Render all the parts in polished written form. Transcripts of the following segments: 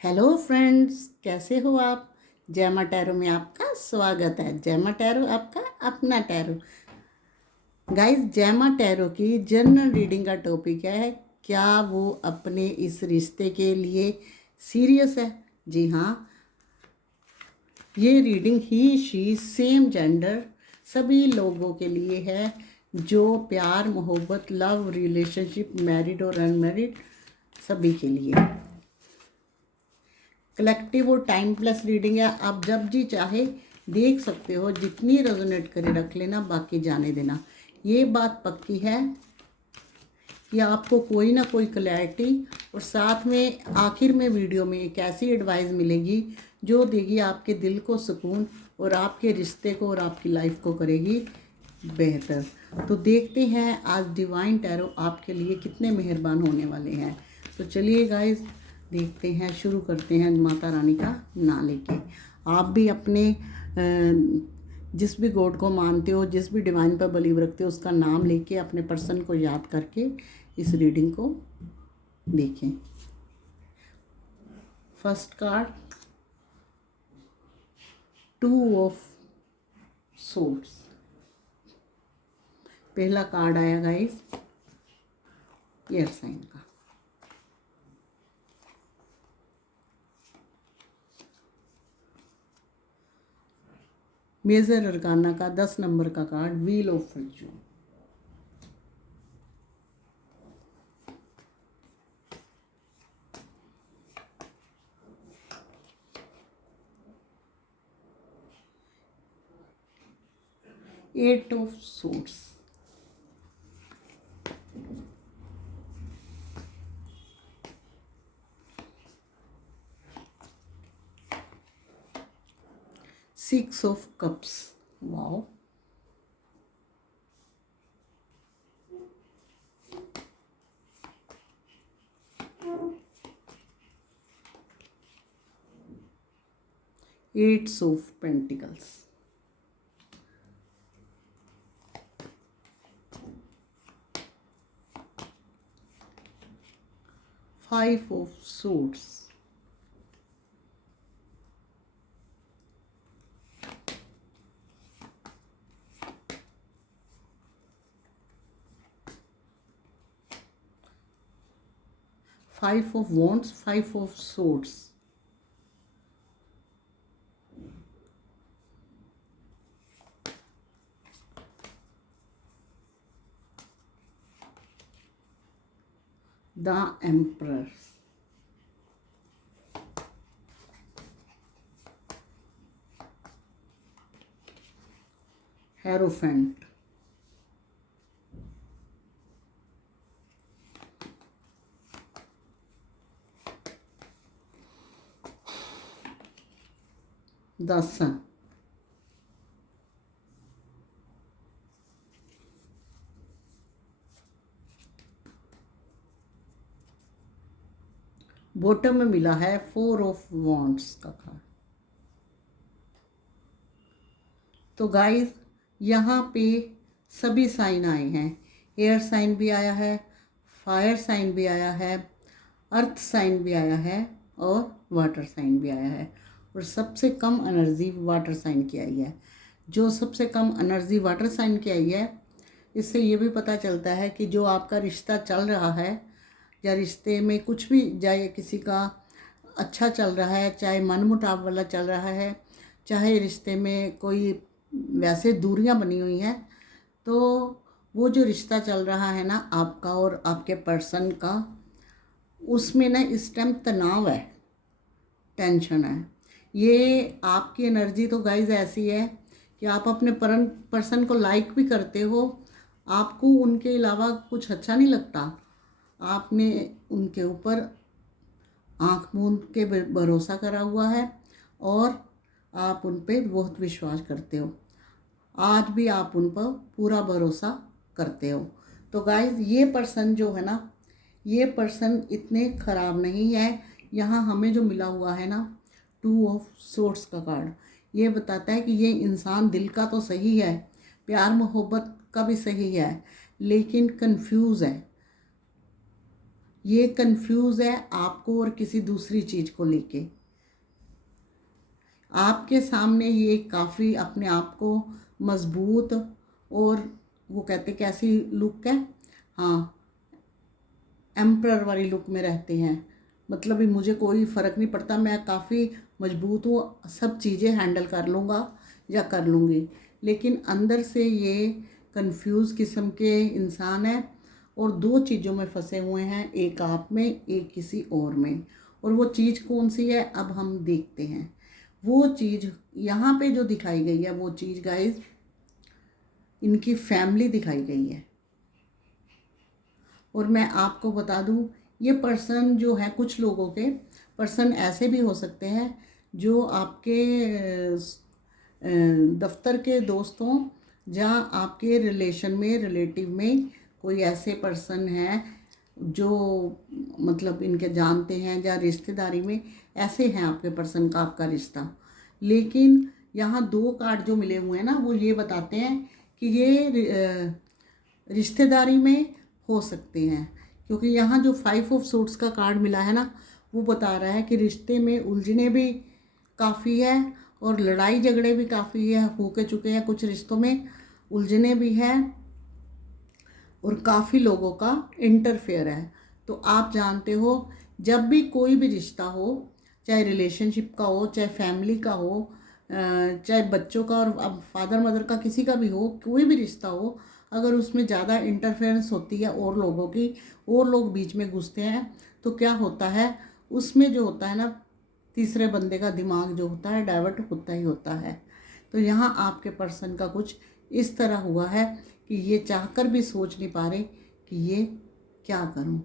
Hello friends, कैसे हो आप। जैमा टैरो में आपका स्वागत है। जैमा टैरो आपका अपना टैरो। गाइस, जैमा टैरो की जनरल रीडिंग का टॉपिक है, क्या वो अपने इस रिश्ते के लिए सीरियस है। जी हाँ, ये reading he she same gender सभी लोगों के लिए है, जो प्यार, मोहब्बत, लव, रिलेशनशिप, मैरिड और अनमैरिड, सभी के लिए। कलेक्टिव और टाइम प्लस रीडिंग है। आप जब जी चाहे देख सकते हो, जितनी रेजोनेट करे रख लेना, बाकी जाने देना। ये बात पक्की है कि आपको कोई ना कोई क्लैरिटी और साथ में आखिर में वीडियो में एक ऐसी एडवाइस मिलेगी जो देगी आपके दिल को सुकून और आपके रिश्ते को और आपकी लाइफ को करेगी बेहतर। तो देखते हैं आज डिवाइन टैरो आपके लिए कितने मेहरबान होने वाले हैं। तो चलिए गाइस, देखते हैं, शुरू करते हैं माता रानी का नाम लेके। आप भी अपने जिस भी गॉड को मानते हो, जिस भी डिवाइन पर बिलीव रखते हो, उसका नाम लेके अपने पर्सन को याद करके इस रीडिंग को देखें। First card, 2 of swords. पहला कार्ड आया गाइस एयर साइन का। मेजर अरकाना का 10 नंबर का card, wheel of fortune. Eight of swords. Six of cups. Wow. Eights of pentacles. Five of swords। Five of wands, five of swords। The emperor. Hierophant. The sun. Bottom में मिला है 4 of wands का card. तो guys, यहाँ पे सभी sign आए हैं। एयर साइन भी आया है, फायर साइन भी आया है, अर्थ साइन भी आया है और वाटर साइन भी आया है। और सबसे कम एनर्जी वाटर साइन की आई है। जो सबसे कम एनर्जी वाटर साइन की आई है, इससे ये भी पता चलता है कि जो आपका रिश्ता चल रहा है या रिश्ते में कुछ भी, चाहे किसी का अच्छा चल रहा है, चाहे मनमुटाव वाला चल रहा है, चाहे रिश्ते में कोई वैसे दूरियां बनी हुई हैं, तो वो जो रिश्ता चल रहा है ना आपका और आपके पर्सन का, उसमें ना इस टाइम तनाव है, टेंशन है। ये आपकी एनर्जी तो गाइज ऐसी है कि आप अपने पर्सन को लाइक भी करते हो, आपको उनके अलावा कुछ अच्छा नहीं लगता, आपने उनके ऊपर आँख मूंद के भरोसा करा हुआ है और आप उन पर बहुत विश्वास करते हो। आज भी आप उन पर पूरा भरोसा करते हो। तो गाइज, ये पर्सन जो है ना, ये पर्सन इतने ख़राब नहीं है। यहाँ हमें जो मिला हुआ है ना 2 ऑफ सोर्ड्स का कार्ड, ये बताता है कि ये इंसान दिल का तो सही है, प्यार मोहब्बत का भी सही है, लेकिन कंफ्यूज है। ये कंफ्यूज है आपको और किसी दूसरी चीज़ को लेके। आपके सामने ये काफ़ी अपने आप को मजबूत और वो कहते कैसी लुक है, हाँ, एम्प्रर वाली लुक में रहते हैं। मतलब भी मुझे कोई फ़र्क नहीं पड़ता, मैं काफ़ी मजबूत हूँ, सब चीज़ें हैंडल कर लूँगा या कर लूँगी। लेकिन अंदर से ये कंफ्यूज किस्म के इंसान हैं और दो चीज़ों में फंसे हुए हैं, एक आप में, एक किसी और में। और वो चीज़ कौन सी है अब हम देखते हैं। वो चीज़ यहाँ पे जो दिखाई गई है, वो चीज़ गाइस इनकी फैमिली दिखाई गई है। और मैं आपको बता दूं, ये पर्सन जो है, कुछ लोगों के पर्सन ऐसे भी हो सकते हैं जो आपके दफ्तर के दोस्तों या आपके रिलेशन में, रिलेटिव में कोई ऐसे पर्सन हैं जो मतलब इनके जानते हैं, या रिश्तेदारी में ऐसे हैं आपके पर्सन का आपका रिश्ता। लेकिन यहाँ दो कार्ड जो मिले हुए हैं ना, वो ये बताते हैं कि ये रिश्तेदारी में हो सकते हैं। क्योंकि यहाँ जो 5 ऑफ सूट्स का कार्ड मिला है ना, वो बता रहा है कि रिश्ते में उलझने भी काफ़ी है और लड़ाई झगड़े भी काफ़ी है, हो के चुके हैं कुछ रिश्तों में, उलझने भी है और काफ़ी लोगों का इंटरफेयर है। तो आप जानते हो, जब भी कोई भी रिश्ता हो, चाहे रिलेशनशिप का हो, चाहे फैमिली का हो, चाहे बच्चों का और अब फादर मदर का, किसी का भी हो, कोई भी रिश्ता हो, अगर उसमें ज़्यादा इंटरफेरेंस होती है और लोगों की, और लोग बीच में घुसते हैं, तो क्या होता है, उसमें जो होता है ना, तीसरे बंदे का दिमाग जो होता है डाइवर्ट होता ही होता है। तो यहाँ आपके पर्सन का कुछ इस तरह हुआ है कि ये चाहकर भी सोच नहीं पा रहे कि ये क्या करूं।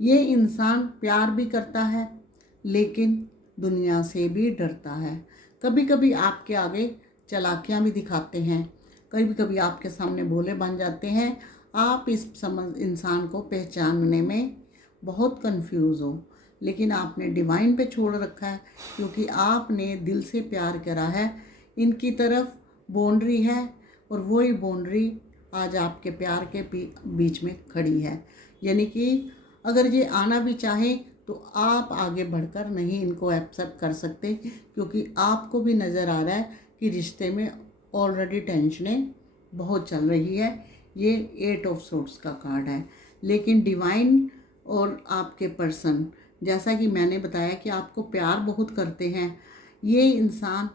ये इंसान प्यार भी करता है लेकिन दुनिया से भी डरता है। कभी कभी आपके आगे चालाकियां भी दिखाते हैं, कभी कभी आपके सामने भोले बन जाते हैं। आप इस इंसान को पहचानने में बहुत कंफ्यूज हो, लेकिन आपने डिवाइन पे छोड़ रखा है क्योंकि आपने दिल से प्यार करा है। इनकी तरफ बाउंड्री है और वही बाउंड्री आज आपके प्यार के बीच में खड़ी है। यानी कि अगर ये आना भी चाहे तो आप आगे बढ़कर नहीं इनको एक्सेप्ट कर सकते, क्योंकि आपको भी नज़र आ रहा है कि रिश्ते में ऑलरेडी टेंशनें बहुत चल रही है। ये 8 ऑफ सोर्ट्स का कार्ड है। लेकिन डिवाइन और आपके पर्सन, जैसा कि मैंने बताया कि आपको प्यार बहुत करते हैं, ये इंसान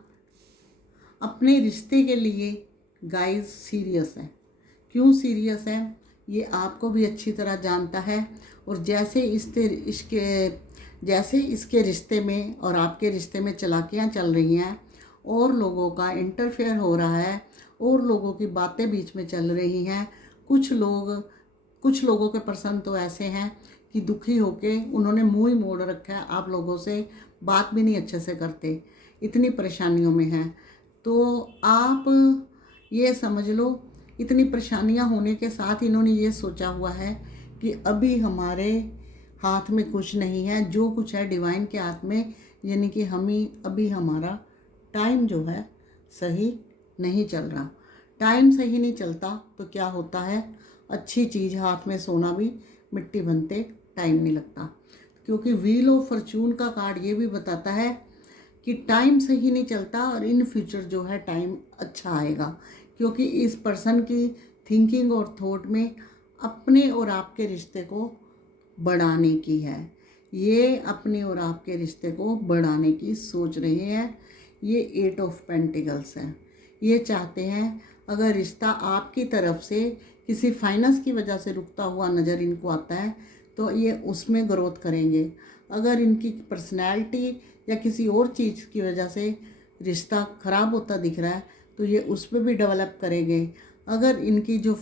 अपने रिश्ते के लिए गाइस सीरियस है। क्यों सीरियस है ये आपको भी अच्छी तरह जानता है। और जैसे इसके रिश्ते में और आपके रिश्ते में चालाकियाँ चल रही हैं और लोगों का इंटरफेयर हो रहा है और लोगों की बातें बीच में चल रही हैं, कुछ लोगों के पर्सन तो ऐसे हैं कि दुखी होके उन्होंने मुंह ही मोड़ रखा है, आप लोगों से बात भी नहीं अच्छे से करते, इतनी परेशानियों में हैं। तो आप ये समझ लो, इतनी परेशानियां होने के साथ इन्होंने ये सोचा हुआ है कि अभी हमारे हाथ में कुछ नहीं है, जो कुछ है डिवाइन के हाथ में। यानी कि अभी हमारा टाइम जो है सही नहीं चल रहा। टाइम सही नहीं चलता तो क्या होता है, अच्छी चीज़ हाथ में सोना भी मिट्टी बनते टाइम नहीं लगता। क्योंकि व्हील ऑफ फॉर्चून का कार्ड ये भी बताता है कि टाइम सही नहीं चलता और इन फ्यूचर जो है टाइम अच्छा आएगा। क्योंकि इस पर्सन की थिंकिंग और थॉट में अपने और आपके रिश्ते को बढ़ाने की है। ये अपने और आपके रिश्ते को बढ़ाने की सोच रहे हैं। ये 8 ऑफ पेंटिकल्स है। ये चाहते हैं, अगर रिश्ता आपकी तरफ से किसी फाइनेंस की वजह से रुकता हुआ नज़र इनको आता है तो ये उसमें ग्रोथ करेंगे। अगर इनकी पर्सनैलिटी या किसी और चीज़ की वजह से रिश्ता ख़राब होता दिख रहा है तो ये उस पर भी डेवलप करेंगे। अगर इनकी जो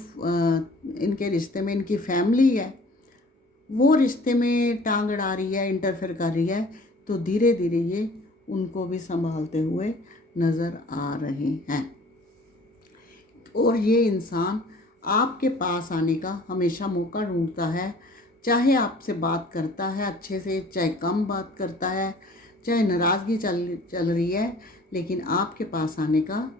इनके रिश्ते में इनकी फैमिली है वो रिश्ते में टांग अड़ा रही है, इंटरफेयर कर रही है, तो धीरे धीरे ये उनको भी संभालते हुए नज़र आ रहे हैं। और ये इंसान आपके पास आने का हमेशा मौका ढूंढता है। चाहे आपसे बात करता है अच्छे से, चाहे कम बात करता है, चाहे नाराज़गी चल रही है, लेकिन आपके पास आने का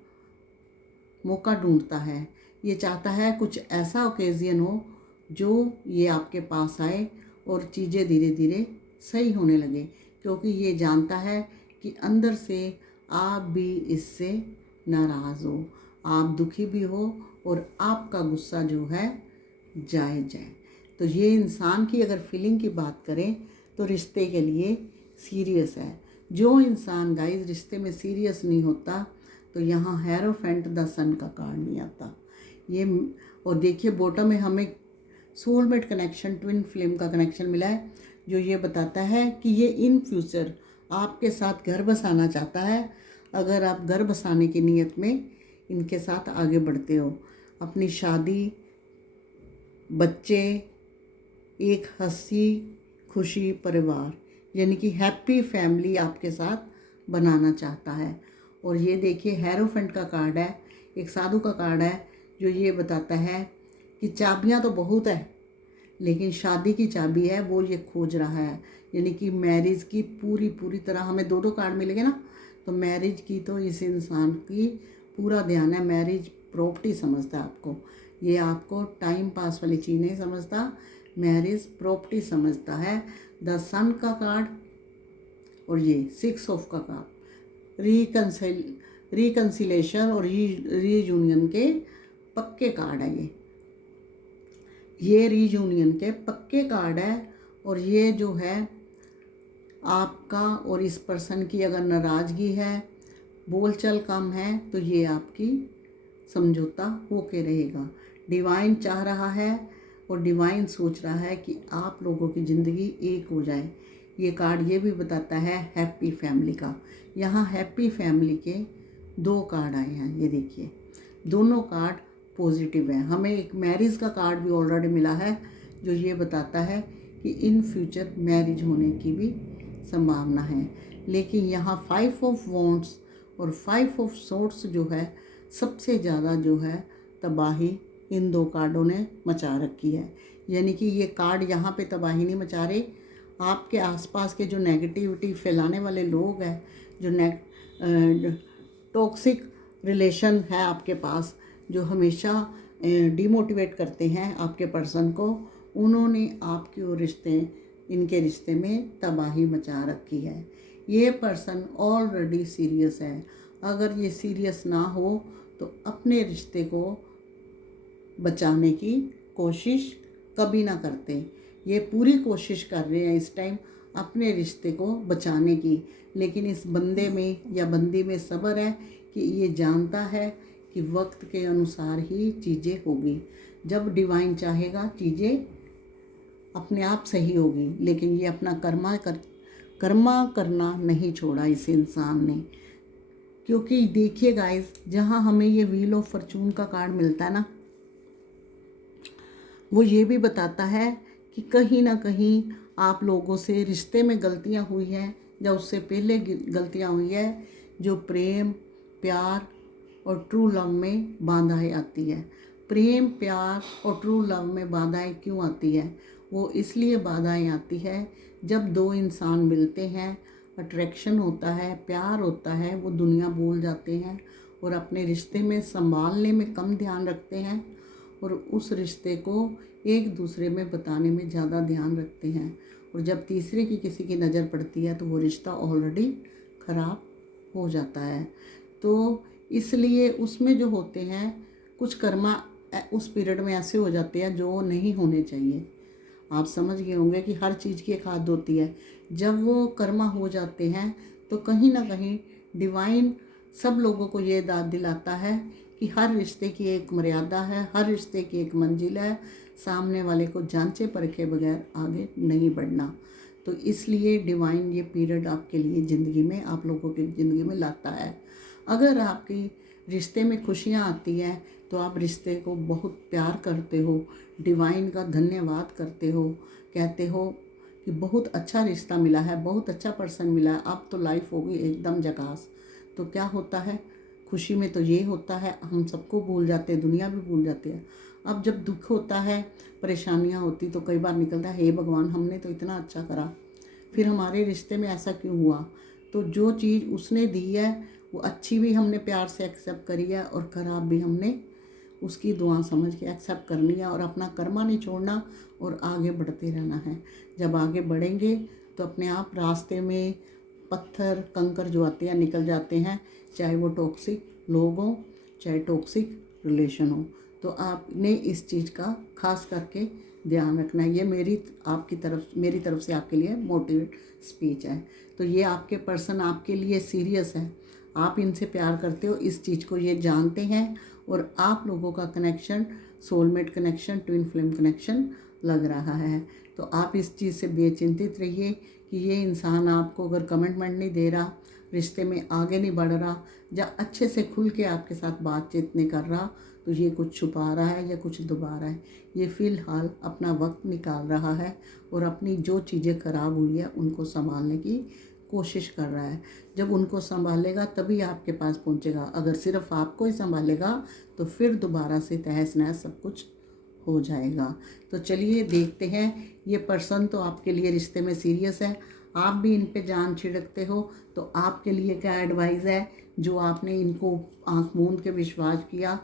मौका ढूंढता है। ये चाहता है कुछ ऐसा ओकेज़न हो जो ये आपके पास आए और चीज़ें धीरे धीरे सही होने लगे, क्योंकि ये जानता है कि अंदर से आप भी इससे नाराज़ हो, आप दुखी भी हो और आपका गुस्सा जो है जायज़ है। तो ये इंसान की अगर फीलिंग की बात करें तो रिश्ते के लिए सीरियस है। जो इंसान गाइस रिश्ते में सीरियस नहीं होता तो यहाँ हेरोफेंट द सन का कार्ड नहीं आता ये। और देखिए बॉटम में हमें सोलमेट कनेक्शन, ट्विन फ्लेम का कनेक्शन मिला है, जो ये बताता है कि ये इन फ्यूचर आपके साथ घर बसाना चाहता है। अगर आप घर बसाने की नीयत में इनके साथ आगे बढ़ते हो, अपनी शादी, बच्चे, एक हंसी खुशी परिवार, यानी कि हैप्पी फैमिली आपके साथ बनाना चाहता है। और ये देखिए हेरोफेंट का कार्ड है, एक साधु का कार्ड है, जो ये बताता है कि चाबियां तो बहुत है लेकिन शादी की चाबी है वो ये खोज रहा है। यानी कि मैरिज की पूरी तरह हमें दो कार्ड मिलेंगे ना, तो मैरिज की तो इस इंसान की पूरा ध्यान है। मैरिज प्रॉपर्टी समझता है आपको, ये आपको टाइम पास वाली चीज़ नहीं समझता, मैरिज प्रॉपर्टी समझता है। द सन का कार्ड और ये 6 ऑफ का कार्ड रिकन्सिलेशन और रीयूनियन के पक्के कार्ड है। ये रीयूनियन के पक्के कार्ड है। और ये जो है आपका और इस पर्सन की अगर नाराज़गी है, बोलचाल कम है, तो ये आपकी समझौता होके रहेगा। डिवाइन चाह रहा है और डिवाइन सोच रहा है कि आप लोगों की ज़िंदगी एक हो जाए। ये कार्ड ये भी बताता है हैप्पी फैमिली का। यहाँ हैप्पी फैमिली के 2 कार्ड आए हैं, ये देखिए दोनों कार्ड पॉजिटिव है। हमें एक मैरिज का कार्ड भी ऑलरेडी मिला है, जो ये बताता है कि इन फ्यूचर मैरिज होने की भी संभावना है। लेकिन यहाँ 5 ऑफ वॉन्ड्स और 5 ऑफ सोर्ड्स जो है सबसे ज़्यादा जो है तबाही इन 2 कार्डों ने मचा रखी है। यानी कि ये कार्ड यहाँ पे तबाही नहीं मचा रहे, आपके आसपास के जो नेगेटिविटी फैलाने वाले लोग हैं, जो टॉक्सिक रिलेशन है आपके पास, जो हमेशा डिमोटिवेट करते हैं आपके पर्सन को, उन्होंने आपके और इनके रिश्ते में तबाही मचा रखी है। ये पर्सन ऑलरेडी सीरियस है। अगर ये सीरियस ना हो तो अपने रिश्ते को बचाने की कोशिश कभी ना करते। ये पूरी कोशिश कर रहे हैं इस टाइम अपने रिश्ते को बचाने की, लेकिन इस बंदे में या बंदी में सब्र है कि ये जानता है कि वक्त के अनुसार ही चीज़ें होगी। जब डिवाइन चाहेगा चीज़ें अपने आप सही होगी। लेकिन ये अपना कर्मा करना नहीं छोड़ा इस इंसान ने। क्योंकि देखिए गाइस, जहाँ हमें ये व्हील ऑफ फॉर्चून का कार्ड मिलता है ना, वो ये भी बताता है कि कहीं ना कहीं आप लोगों से रिश्ते में गलतियाँ हुई हैं या उससे पहले गलतियाँ हुई है, जो प्रेम, प्यार और ट्रू लव में बाधाएं आती है। प्रेम, प्यार और ट्रू लव में बाधाएं क्यों आती है? वो इसलिए बाधाएं आती है जब 2 इंसान मिलते हैं, अट्रैक्शन होता है, प्यार होता है, वो दुनिया भूल जाते हैं और अपने रिश्ते में संभालने में कम ध्यान रखते हैं और उस रिश्ते को एक दूसरे में बताने में ज़्यादा ध्यान रखते हैं। और जब तीसरे की किसी की नज़र पड़ती है तो वो रिश्ता ऑलरेडी ख़राब हो जाता है। तो इसलिए उसमें जो होते हैं कुछ कर्मा उस पीरियड में ऐसे हो जाते हैं जो नहीं होने चाहिए। आप समझ गए होंगे कि हर चीज़ की एक हद होती है। जब वो कर्मा हो जाते हैं तो कहीं ना कहीं डिवाइन सब लोगों को ये दाद दिलाता है कि हर रिश्ते की एक मर्यादा है, हर रिश्ते की एक मंजिल है, सामने वाले को जांचे परखे बगैर आगे नहीं बढ़ना। तो इसलिए डिवाइन ये पीरियड आपके लिए ज़िंदगी में, आप लोगों की ज़िंदगी में लाता है। अगर आपकी रिश्ते में खुशियाँ आती हैं तो आप रिश्ते को बहुत प्यार करते हो, डिवाइन का धन्यवाद करते हो, कहते हो कि बहुत अच्छा रिश्ता मिला है, बहुत अच्छा पर्सन मिला है, अब तो लाइफ होगी एकदम झकास। तो क्या होता है खुशी में? तो ये होता है हम सबको भूल जाते हैं, दुनिया भी भूल जाती है। अब जब दुख होता है, परेशानियाँ होती, तो कई बार निकलता है हे भगवान, हमने तो इतना अच्छा करा, फिर हमारे रिश्ते में ऐसा क्यों हुआ? तो जो चीज़ उसने दी है वो अच्छी भी हमने प्यार से एक्सेप्ट करी है और ख़राब भी हमने उसकी दुआ समझ के एक्सेप्ट करनी है और अपना कर्मा नहीं छोड़ना और आगे बढ़ते रहना है। जब आगे बढ़ेंगे तो अपने आप रास्ते में पत्थर कंकर जो आते हैं निकल जाते हैं, चाहे वो टॉक्सिक लोग हों चाहे टॉक्सिक रिलेशन हो। तो आपने इस चीज़ का खास करके ध्यान रखना है। ये मेरी तरफ से आपके लिए मोटिवेट स्पीच है। तो ये आपके पर्सन आपके लिए सीरियस है, आप इनसे प्यार करते हो, इस चीज़ को ये जानते हैं और आप लोगों का connection soulmate connection, twin flame connection लग रहा है। तो आप इस चीज़ से बेचिंतित रहिए कि ये इंसान आपको अगर कमिटमेंट नहीं दे रहा, रिश्ते में आगे नहीं बढ़ रहा, या अच्छे से खुल के आपके साथ बातचीत नहीं कर रहा, तो ये कुछ छुपा रहा है या कुछ दबा रहा है। ये फ़िलहाल अपना वक्त निकाल रहा है और अपनी जो चीज़ें ख़राब हुई है उनको संभालने की कोशिश कर रहा है। जब उनको संभालेगा तभी आपके पास पहुंचेगा। अगर सिर्फ आपको ही संभालेगा तो फिर दोबारा से तहस नहस सब कुछ हो जाएगा। तो चलिए देखते हैं, ये पर्सन तो आपके लिए रिश्ते में सीरियस है, आप भी इन पे जान छिड़कते हो, तो आपके लिए क्या एडवाइस है। जो आपने इनको आंख मूंद के विश्वास किया,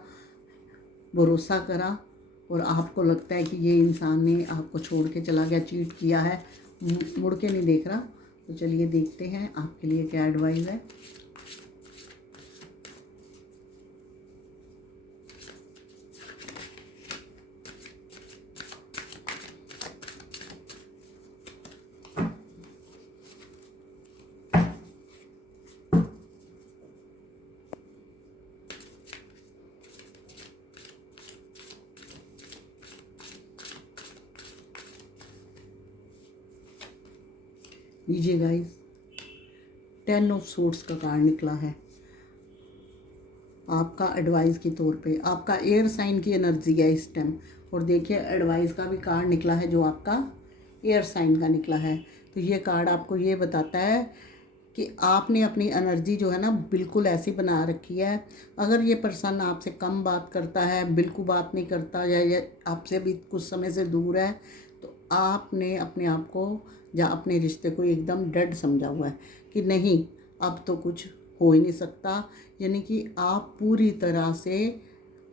भरोसा करा और आपको लगता है कि ये इंसान ने आपको छोड़ के चला गया, चीट किया है, मुड़ के नहीं देख रहा, तो चलिए देखते हैं आपके लिए क्या एडवाइस है। लीजिए गाइस, 10 ऑफ सूट्स का कार्ड निकला है आपका एडवाइस के तौर पे। आपका एयर साइन की एनर्जी है इस टाइम, और देखिए एडवाइस का भी कार्ड निकला है जो आपका एयर साइन का निकला है। तो ये कार्ड आपको ये बताता है कि आपने अपनी एनर्जी जो है ना बिल्कुल ऐसी बना रखी है। अगर ये पर्सन आपसे कम बात करता है, बिल्कुल बात नहीं करता, या आपसे भी कुछ समय से दूर है, तो आपने अपने आप को या अपने रिश्ते को एकदम डेड समझा हुआ है कि नहीं अब तो कुछ हो ही नहीं सकता। यानी कि आप पूरी तरह से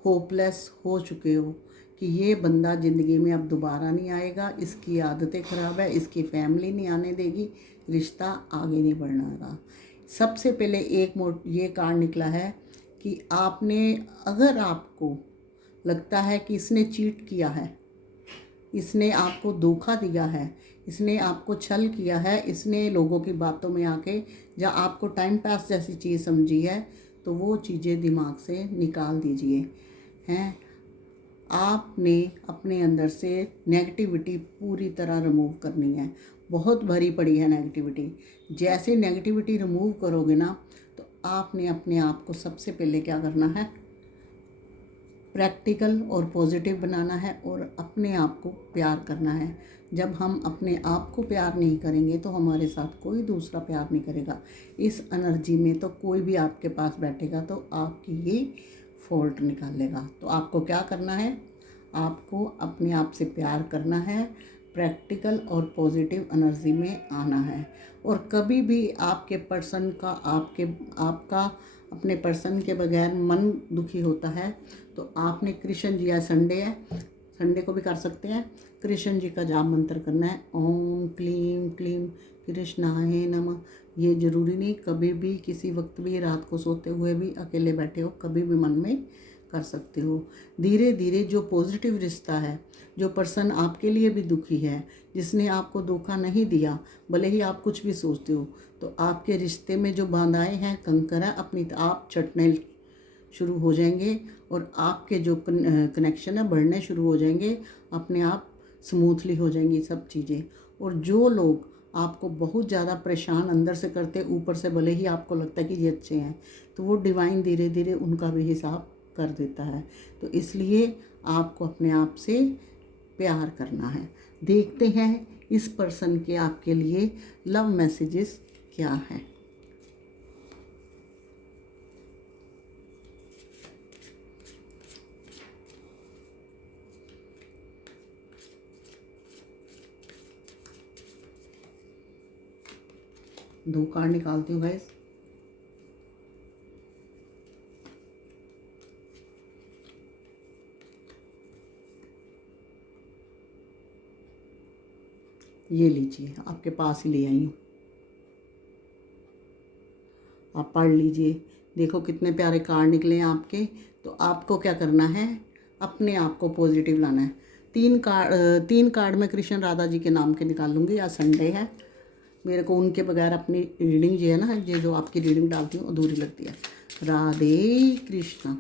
होपलेस हो चुके हो कि ये बंदा ज़िंदगी में अब दोबारा नहीं आएगा, इसकी आदतें ख़राब है, इसकी फैमिली नहीं आने देगी, रिश्ता आगे नहीं बढ़ाएगा। सबसे पहले ये कार्ड निकला है कि अगर आपको लगता है कि इसने चीट किया है, इसने आपको धोखा दिया है, इसने आपको छल किया है, इसने लोगों की बातों में आके या आपको टाइम पास जैसी चीज़ समझी है, तो वो चीज़ें दिमाग से निकाल दीजिए। हैं, आपने अपने अंदर से नेगेटिविटी पूरी तरह रिमूव करनी है। बहुत भरी पड़ी है नेगेटिविटी। जैसे नेगेटिविटी रिमूव करोगे ना, तो आपने अपने आप को सबसे पहले क्या करना है, प्रैक्टिकल और पॉजिटिव बनाना है और अपने आप को प्यार करना है। जब हम अपने आप को प्यार नहीं करेंगे तो हमारे साथ कोई दूसरा प्यार नहीं करेगा। इस एनर्जी में तो कोई भी आपके पास बैठेगा तो आपकी ये फॉल्ट निकालेगा। तो आपको क्या करना है, आपको अपने आप से प्यार करना है, प्रैक्टिकल और पॉजिटिव एनर्जी में आना है। और कभी भी आपके पर्सन का आपका अपने पर्सन के बगैर मन दुखी होता है, तो आपने कृष्ण जी, या संडे को भी कर सकते हैं, कृष्ण जी का जाप मंत्र करना है, ओम क्लीम क्लीम कृष्णाय नमः। ये ज़रूरी नहीं, कभी भी किसी वक्त भी, रात को सोते हुए भी, अकेले बैठे हो, कभी भी मन में कर सकते हो। धीरे धीरे जो पॉजिटिव रिश्ता है, जो पर्सन आपके लिए भी दुखी है, जिसने आपको धोखा नहीं दिया, भले ही आप कुछ भी सोचते हो, तो आपके रिश्ते में जो बाधाएं हैं, कंकर है, अपनी आप छटने शुरू हो जाएंगे और आपके जो कनेक्शन है बढ़ने शुरू हो जाएंगे, अपने आप स्मूथली हो जाएंगी सब चीज़ें। और जो लोग आपको बहुत ज़्यादा परेशान अंदर से करते, ऊपर से भले ही आपको लगता है कि ये अच्छे हैं, तो वो डिवाइन धीरे धीरे उनका भी हिसाब कर देता है। तो इसलिए आपको अपने आप से प्यार करना है। देखते हैं इस पर्सन के आपके लिए लव मैसेजेस क्या हैं। दो कार्ड निकालती हूँ गाइस। ये लीजिए, आपके पास ही ले आई हूँ, आप पढ़ लीजिए। देखो कितने प्यारे कार्ड निकले हैं आपके। तो आपको क्या करना है, अपने आप को पॉजिटिव लाना है। 3 कार्ड मैं कृष्ण राधा जी के नाम के निकाल लूँगी। आज संडे है, मेरे को उनके बगैर अपनी रीडिंग जो है ना, ये जो आपकी रीडिंग डालती हूँ अधूरी लगती है। राधे कृष्णा,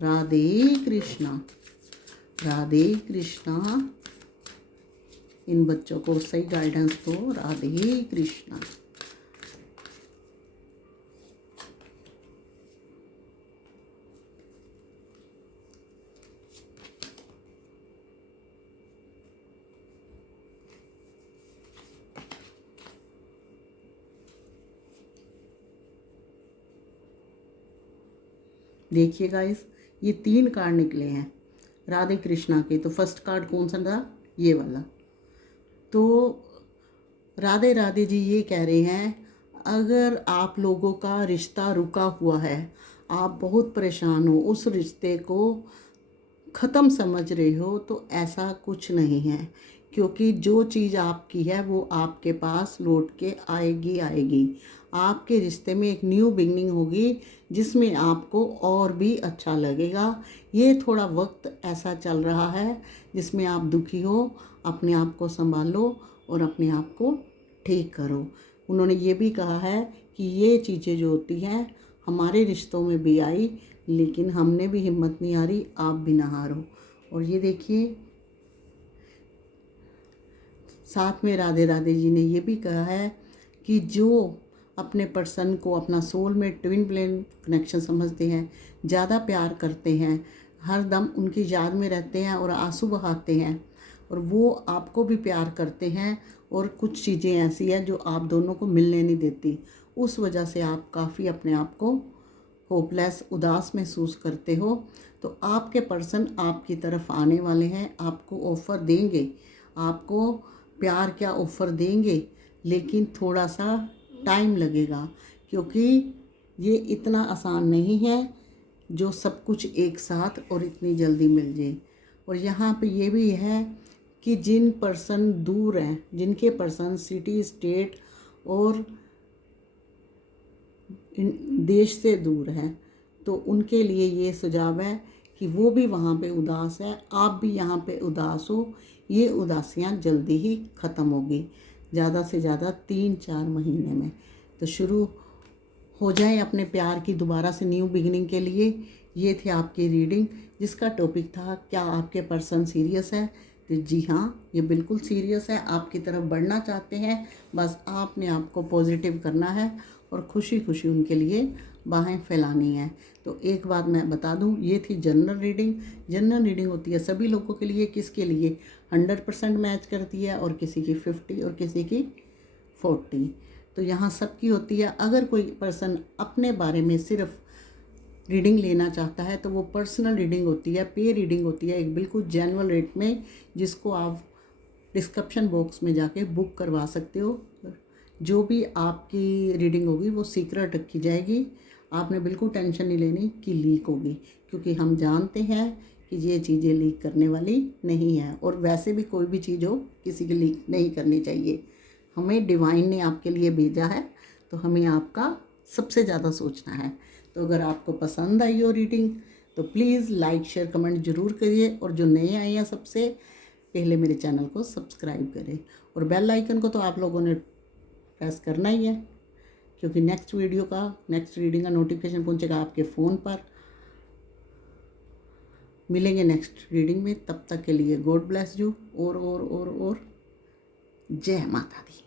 राधे कृष्णा, राधे कृष्णा। इन बच्चों को सही गाइडेंस दो। राधे कृष्णा। देखिए गाइस, ये 3 कार्ड निकले हैं राधे कृष्णा के। तो फर्स्ट कार्ड कौन सा था, ये वाला। तो राधे राधे जी ये कह रहे हैं, अगर आप लोगों का रिश्ता रुका हुआ है, आप बहुत परेशान हो, उस रिश्ते को ख़त्म समझ रहे हो, तो ऐसा कुछ नहीं है, क्योंकि जो चीज़ आपकी है वो आपके पास लौट के आएगी आएगी। आपके रिश्ते में एक न्यू बिगनिंग होगी जिसमें आपको और भी अच्छा लगेगा। ये थोड़ा वक्त ऐसा चल रहा है जिसमें आप दुखी हो, अपने आप को संभालो और अपने आप को ठीक करो। उन्होंने ये भी कहा है कि ये चीज़ें जो होती हैं हमारे रिश्तों में भी आई, लेकिन हमने भी हिम्मत नहीं हारी, आप भी ना हारो। और ये देखिए, साथ में राधे राधे जी ने ये भी कहा है कि जो अपने पर्सन को अपना सोल में ट्विन फ्लेम कनेक्शन समझते हैं, ज़्यादा प्यार करते हैं, हर दम उनकी याद में रहते हैं और आंसू बहाते हैं, और वो आपको भी प्यार करते हैं, और कुछ चीज़ें ऐसी हैं जो आप दोनों को मिलने नहीं देती, उस वजह से आप काफ़ी अपने आप को होपलेस, उदास महसूस करते हो। तो आपके पर्सन आपकी तरफ आने वाले हैं, आपको ऑफ़र देंगे, आपको प्यार क्या ऑफ़र देंगे, लेकिन थोड़ा सा टाइम लगेगा, क्योंकि ये इतना आसान नहीं है जो सब कुछ एक साथ और इतनी जल्दी मिल जाए। और यहाँ पे ये भी है कि जिन पर्सन दूर हैं, जिनके पर्सन सिटी, स्टेट और देश से दूर हैं, तो उनके लिए ये सुझाव है कि वो भी वहाँ पे उदास है, आप भी यहाँ पे उदास हो। ये उदासियाँ जल्दी ही ख़त्म होगी, ज़्यादा से ज़्यादा 3-4 महीने में। तो शुरू हो जाए अपने प्यार की दोबारा से न्यू बिगिनिंग के लिए। ये थी आपकी रीडिंग जिसका टॉपिक था, क्या आपके पर्सन सीरियस है। तो जी हाँ, ये बिल्कुल सीरियस है, आपकी तरफ बढ़ना चाहते हैं। बस आपने आपको पॉजिटिव करना है और खुशी खुशी उनके लिए बाहें फैलानी है। तो एक बात मैं बता दूं, ये थी जनरल रीडिंग। जनरल रीडिंग होती है सभी लोगों के लिए, किसके लिए 100% मैच करती है, और किसी की 50 और किसी की 40। तो यहाँ सबकी होती है। अगर कोई पर्सन अपने बारे में सिर्फ रीडिंग लेना चाहता है तो वो पर्सनल रीडिंग होती है, पे रीडिंग होती है, एक बिल्कुल जेन्युइन रेट में, जिसको आप डिस्क्रिप्शन बॉक्स में जाके बुक करवा सकते हो। जो भी आपकी रीडिंग होगी वो सीक्रेट रखी जाएगी, आपने बिल्कुल टेंशन नहीं लेनी कि लीक होगी, क्योंकि हम जानते हैं कि ये चीज़ें लीक करने वाली नहीं है। और वैसे भी कोई भी चीज़ हो किसी की लीक नहीं करनी चाहिए। हमें डिवाइन ने आपके लिए भेजा है, तो हमें आपका सबसे ज़्यादा सोचना है। तो अगर आपको पसंद आई हो रीडिंग तो प्लीज़ लाइक, शेयर, कमेंट ज़रूर करिए, और जो नए आए हैं सबसे पहले मेरे चैनल को सब्सक्राइब करें, और बेल आइकन को तो आप लोगों ने प्रेस करना ही है, क्योंकि नेक्स्ट रीडिंग का नोटिफिकेशन पहुंचेगा आपके फ़ोन पर। मिलेंगे नेक्स्ट रीडिंग में, तब तक के लिए गॉड ब्लेस यू, और जय माता दी।